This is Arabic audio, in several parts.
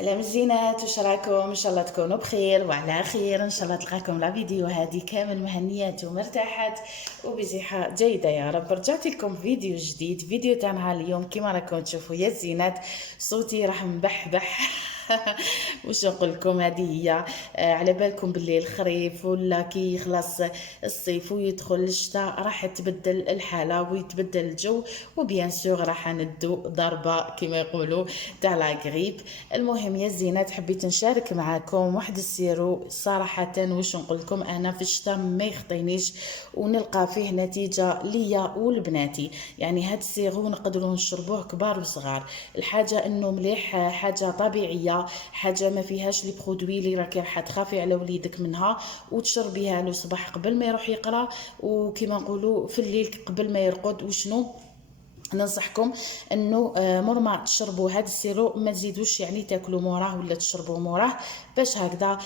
سلام الزينات، واش راكم؟ ان شاء الله تكونوا بخير وعلى خير. ان شاء الله تلقاكم لا فيديو هذه كامل مهنيات ومرتاحات وبصحه جيده يا رب. رجعت لكم فيديو جديد، فيديو تاع نهار اليوم. كما راكم تشوفوا يا الزينات صوتي راح مبحبح. واش نقول لكم، هذه هي. على بالكم باللي الخريف ولا كي يخلص الصيف ويدخل الشتاء راح تبدل الحاله ويتبدل الجو، وبيان سور راح ندو ضربه كما يقولوا تاع لا غريب. المهم يا الزينات، حبيت نشارك معاكم واحد السيرو صراحه. واش نقول لكم، انا في الشتاء ما يخطينيش ونلقى فيه نتيجه ليا ولبناتي. يعني هاد السيرو نقدروا نشربوه كبار وصغار. الحاجه انه مليح، حاجه طبيعيه، حاجه ما فيهاش لي برودوي اللي راكي راح تخافي على وليدك منها. وتشربيها له صباح قبل ما يروح يقرا، وكما نقولوا في الليل قبل ما يرقد. وشنو ننصحكم انه مور ما تشربوا هذا السيرو ما تزيدوش يعني تاكلوا موراه ولا تشربوا موراه، باش هكذا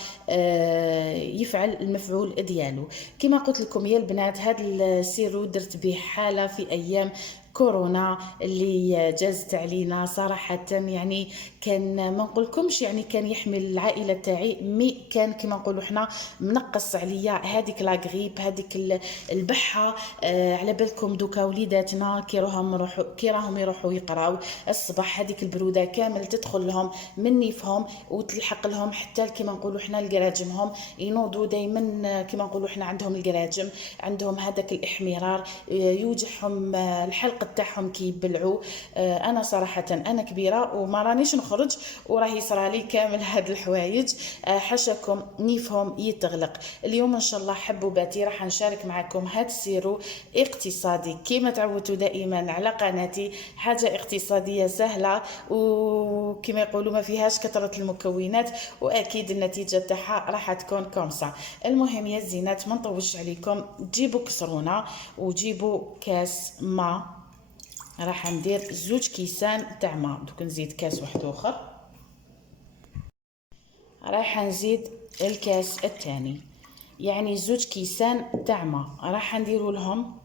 يفعل المفعول ديالو. كما قلت لكم يا البنات، هذا السيرو درت به حاله في ايام كورونا اللي جازت علينا صراحه. يعني كان ما نقولكمش، يعني كان يحمل العائله تاعي، مي كان كما نقولوا حنا منقص عليا هذيك لا غريب، هذيك البحه. على بالكم دوكا وليداتنا كي راهم يروحوا يقراو الصباح، هذيك البروده كامل تدخل لهم من نيفهم وتلحق لهم حتى كما نقولوا حنا الكراجمهم. ينوضوا دائما كما نقولوا حنا عندهم الكراجم، عندهم هذاك الاحمرار، يوجعهم الحلق تاعهم كي يبلعوا. انا صراحه انا كبيره وما رانيش نخرج وراهي صرالي كامل هاد الحوايج. حاشاكم نيفهم يتغلق. اليوم ان شاء الله حبوباتي راح نشارك معكم هاد السيرو اقتصادي كما تعودتوا دائما على قناتي. حاجه اقتصاديه سهله وكما يقولوا ما فيهاش كثره المكونات، واكيد النتيجه تاعها راح تكون كومسا. المهم يا الزينات ما نطولش عليكم، جيبوا كسرونه وجيبوا كاس ما. راح ندير 2 كيسان تاع ما، دوك نزيد كاس واحد اخر. راح نزيد الكاس الثاني، يعني 2 كيسان تاع ما. راح نديروا لهم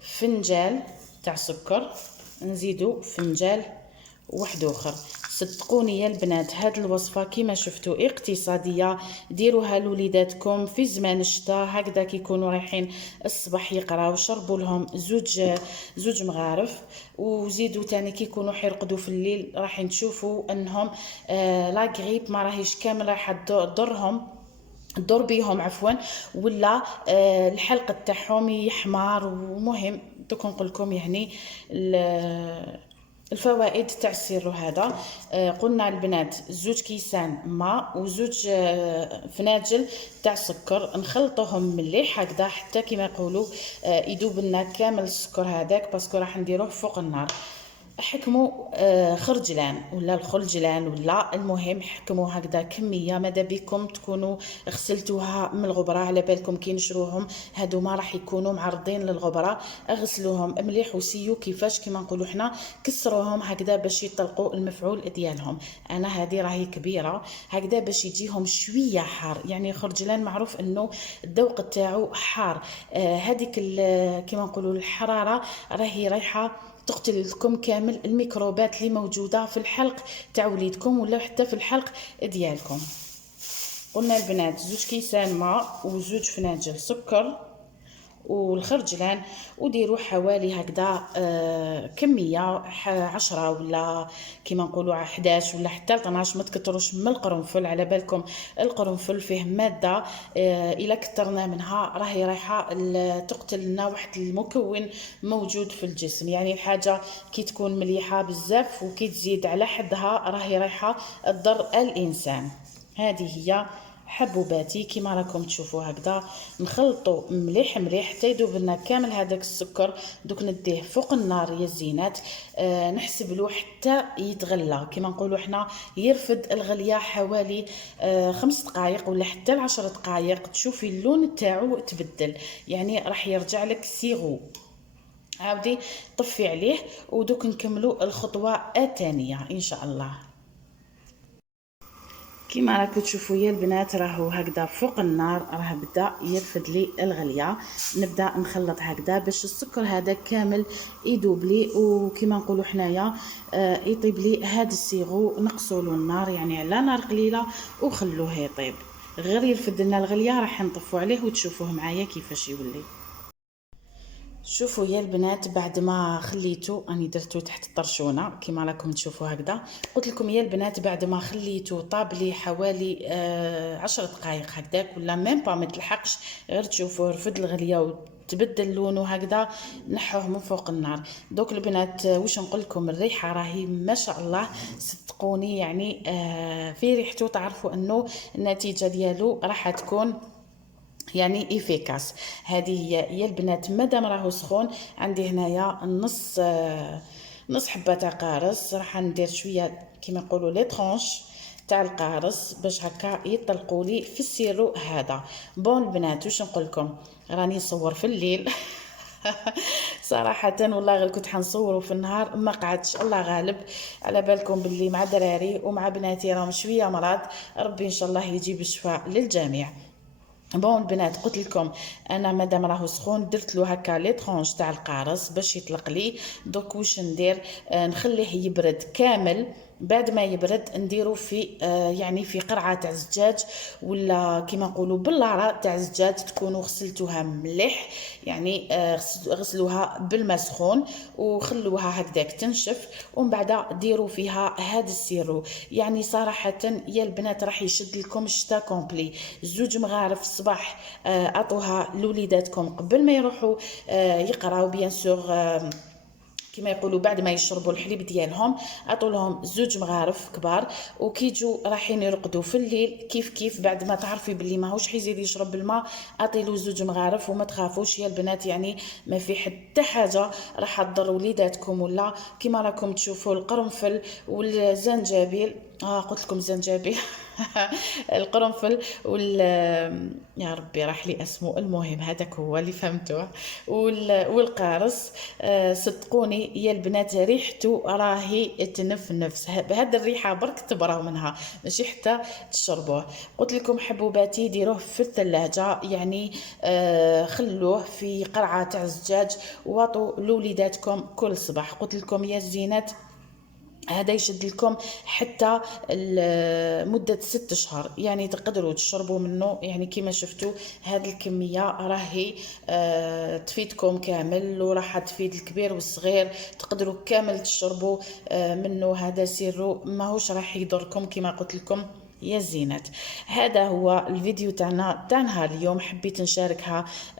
فنجال تاع سكر، نزيدو فنجال واحد اخر. صدقوني يا البنات هاد الوصفه كيما شفتوا اقتصاديه، ديروها لوليداتكم في زمان الشتاء هكذا كي يكونوا رايحين الصباح يقراو، شربوا لهم زوج مغارف. وزيدوا تاني كي يكونوا حيرقدوا في الليل راح تشوفوا انهم لا غريب ما راهيش كامل راح تضرهم، تضر بيهم عفوا، ولا الحلق تاعهم يحمر. ومهم دوك نقول لكم يعني الفوائد تاع السيرو هذا. قلنا البنات 2 كيسان ماء وزوج فناجل تاع سكر، نخلطوهم مليح هكذا حتى كما يقولوا يذوب لنا كامل السكر هذاك، باسكو راح نديروه فوق النار. حكموا خرجلان ولا الخرجلان ولا المهم حكموا هكذا كميه، ماذا بكم تكونوا غسلتوها من الغبره. على بالكم كي نشروهم هادو ما راح يكونوا معرضين للغبره، اغسلوهم مليح وسيو كيفاش كما نقولوا حنا كسروهم هكذا باش يطلقوا المفعول ديالهم. انا هذه راهي كبيره هكذا باش يجيهم شويه حار، يعني خرجلان معروف انه الذوق تاعو حار. هذيك كما نقولوا الحراره راهي رايحه تقتل لكم كامل الميكروبات اللي موجوده في الحلق تاع وليدكم ولا حتى في الحلق ديالكم. قلنا البنات 2 كيسان ماء وزوج فناجل سكر والخرجلان، وديروا حوالي هكذا كميه 10 ولا كيما نقولوا 11 ولا حتى 12. ما تكتروش من القرنفل، على بالكم القرنفل فيه ماده الا كترنا منها راهي رايحه تقتل لنا واحد المكون موجود في الجسم. يعني الحاجه كي تكون مليحه بزاف وكي تزيد على حدها راهي رايحه تضر الانسان. هذه هي حبوباتي كما راكم تشوفوا هكذا. نخلطوا مليح مليح حتى يذوب لنا كامل هذاك السكر. دوك نديه فوق النار يا الزينات، نحسب له حتى يتغلى كما نقولوا حنا، يرفد الغليه حوالي 5 دقائق ولا حتى 10 دقائق. تشوفي اللون تاعو تبدل، يعني راح يرجع لك سيغو. عاودي طفي عليه ودوك نكملوا الخطوه الثانيه ان شاء الله. كيما راكم تشوفوا يا البنات راهو هكذا فوق النار راه بدا يرفد لي الغليه. نبدا نخلط هكذا باش السكر هذا كامل يذوب لي، وكيما نقولوا حنايا يطيب لي هذا السيغو. نقصوا له النار يعني على نار قليله وخلوه يطيب، غير يرفد لنا الغليه راح نطفوا عليه وتشوفوه معايا كيفاش يولي. شوفوا يا البنات بعد ما خليته اني درتو تحت الطرشونه كيما راكم تشوفوا هكذا. قلت لكم يا البنات بعد ما خليته طاب لي حوالي 10 دقائق هكذاك ولا ميم با متلحقش، غير تشوفوا رفد الغليه وتبدل لونه هكذا. نحوه من فوق النار. دوك البنات واش نقول لكم، الريحه راهي ما شاء الله صدقوني يعني في ريحته تعرفوا انه النتيجه ديالو راح تكون يعني افيكاس. هذه هي يا البنات. مادام راهو سخون عندي هنايا نص حبه تاع قارص، راح ندير شويه كيما نقولوا لي طرونش تاع القارص باش هكا يطلقوا لي في السيرو هذا. بون البنات واش نقول لكم، راني نصور في الليل صراحه والله غير كنت حنصوروا في النهار ما قعدتش، الله غالب. على بالكم باللي مع دراري ومع بناتي راهم شويه مرض، ربي ان شاء الله يجيب الشفاء للجميع. بون البنات قلت لكم انا مادام راهو سخون درت له هكا لي طرونش تاع القارص باش يطلق لي. دوك واش ندير، نخليه يبرد كامل. بعد ما يبرد نديرو في يعني في قرعه تاع زجاج ولا كيما نقولوا بلاره تاع زجاج تكونوا غسلتوها مليح، يعني غسلوها بالماء سخون وخلوها هكذاك تنشف، ومن بعد ديروا فيها هذا السيرو. يعني صراحه يا البنات راح يشد لكم الشتاء كومبلي. زوج مغارف الصباح عطوها لوليداتكم قبل ما يروحوا يقراو بيان سور، كما يقولوا بعد ما يشربوا الحليب ديالهم عطوا لهم زوج مغارف كبار، وكيجوا رايحين يرقدوا في الليل كيف بعد ما تعرفي باللي ماهوش حيزيد يشرب الماء عطي له زوج مغارف. وما تخافوش يا البنات يعني ما في حتى حاجه راح تضر وليداتكم. ولا كما راكم تشوفوا القرنفل والزنجبيل، قلت لكم زنجبيل القرنفل يا ربي راح لي اسمه، المهم هذاك هو اللي فهمتوه، والقارص. صدقوني يا البنات ريحته راهي تنفس بهذه الريحه برك تبراو منها ماشي حتى تشربوه. قلت لكم حبوباتي ديروه في الثلاجه، يعني خلوه في قرعه تاع الزجاج وعطوا لوليداتكم كل صباح. قلت لكم يا الزينات هذا يشد لكم حتى مدة 6 شهور، يعني تقدروا تشربوا منه. يعني كما شفتوا هذه الكمية راهي تفيدكم كامل وراح تفيد الكبير والصغير، تقدروا كامل تشربوا منه. هذا سيرو ماهوش راح يضركم كما قلت لكم يا الزينات. هذا هو الفيديو تاعنا تاع نهار اليوم، حبيت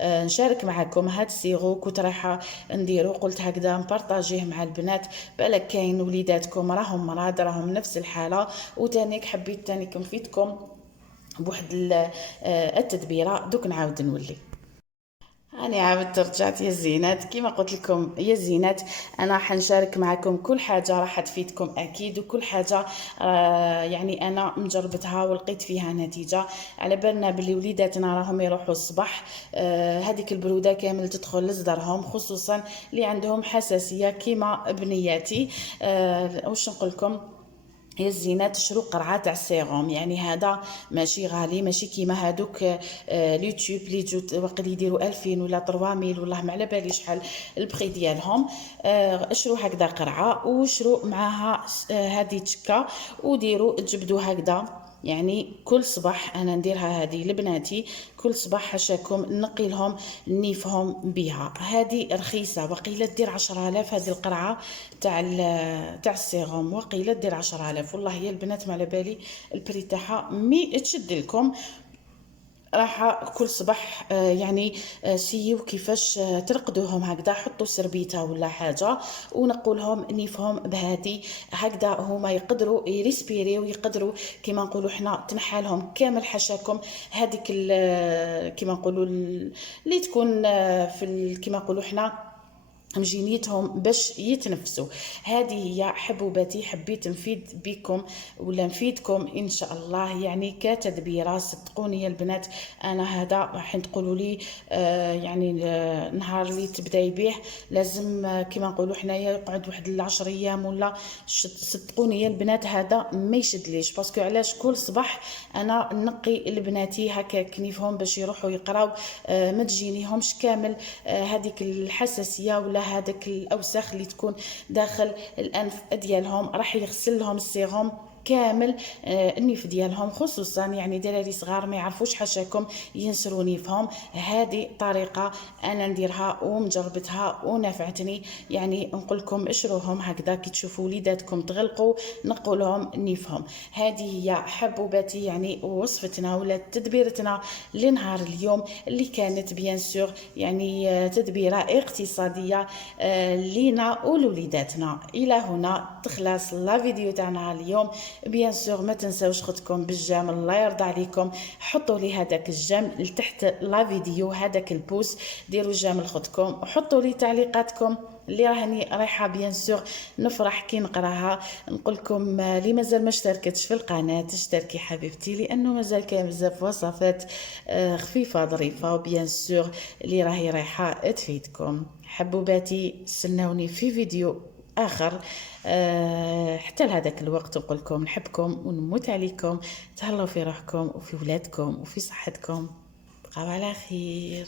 نشارك معكم هاد السيغو كنت رايحه نديرو، قلت هكذا نبارطاجيه مع البنات بالك كاين وليداتكم راهم مرض راهم نفس الحاله، وتانيك حبيت تانيك نفيدكم بواحد التدبيره. دوك نعاود نولي. أنا عاودت رجعت يا الزينات. كما قلت لكم يا الزينات أنا حنشارك معكم كل حاجة راح تفيدكم أكيد، وكل حاجة يعني أنا مجربتها ولقيت فيها نتيجة. على بالنا بلي وليداتنا راهم يروحوا الصباح هذيك البرودة كامل تدخل لصدرهم، خصوصا اللي عندهم حساسية كما بنياتي. واش نقول لكم يا الزينات، تشرو قرعه تاع السيروم، يعني هذا ماشي غالي، ماشي كيما هادوك اليوتيوب اللي يجوا وقت يديروا 2000 ولا 3000 والله ما على بالي شحال البري ديالهم. اشرو هكذا قرعه وشرو معاها هذه تشكه وديروا تجبدوا هكذا. يعني كل صباح انا نديرها هذه لبناتي، كل صباح حاشاكم نقي لهم نيفهم بها. هذه رخيصه، وقيله دير 10000 هذه القرعه تاع السيروم، وقيله دير 10000 والله يا البنات ما على بالي البري تاعها. مي تشد لكم راح كل صباح يعني سيو كيفاش ترقدوهم هكذا، حطوا سربيته ولا حاجه ونقولهم نيفهم بهادي هكذا، هما يقدروا يريسبيري ويقدروا كيما نقولوا حنا تنحالهم كامل حشاكم هذيك كيما نقولوا اللي تكون في كيما نقولوا حنا مجينيتهم باش يتنفسوا. هذه هي حبوباتي، حبيت نفيد بكم ولا نفيدكم ان شاء الله، يعني كتدبيره. صدقوني يا البنات، انا هذا راح تقولوا لي يعني نهار اللي تبداي به لازم كما نقولوا حنايا يقعد واحد 10 ايام ولا. صدقوني يا البنات هذا ما يشدليش، باسكو علاش كل صباح انا نقي لبناتي هكا كنيفهم باش يروحوا يقراو، ما تجينيهمش كامل هذيك الحساسيه ولا هذاك الاوساخ اللي تكون داخل الانف ديالهم. راح يغسل لهم السيروم كامل النيف ديالهم، خصوصا يعني دراري صغار ما يعرفوش حاشاكم ينسروا نيفهم. هذه طريقه انا نديرها ومجربتها ونفعتني، يعني نقول لكم اشروهم هكذا كي تشوفوا وليداتكم تغلقوا نقوا لهم نيفهم. هذه هي حبوباتي، يعني وصفتنا ولا تدبيرتنا لنهار اليوم، اللي كانت بيان سور يعني تدبيره اقتصاديه لينا ولوليداتنا. الى هنا تخلص لا فيديو تاعنا اليوم. بيان سور ما تنساوش خدكم بالجام، الله يرضى عليكم حطوا لي هذاك الجام لتحت لا فيديو، هذاك البوس ديروا جام لخدكم وحطوا لي تعليقاتكم اللي راهني رايحه بيان سور نفرح كي نقراها. نقول لكم اللي مازال ما اشتركتش في القناه اشتركي حبيبتي، لانه مازال كاين بزاف وصفات خفيفه ظريفه وبيان سور اللي راهي رايحه تفيدكم. حبوباتي استناوني في فيديو اخر. حتى لهذاك الوقت نقول لكم نحبكم ونموت عليكم. تهلاو في روحكم وفي ولادكم وفي صحتكم. بقاو على خير.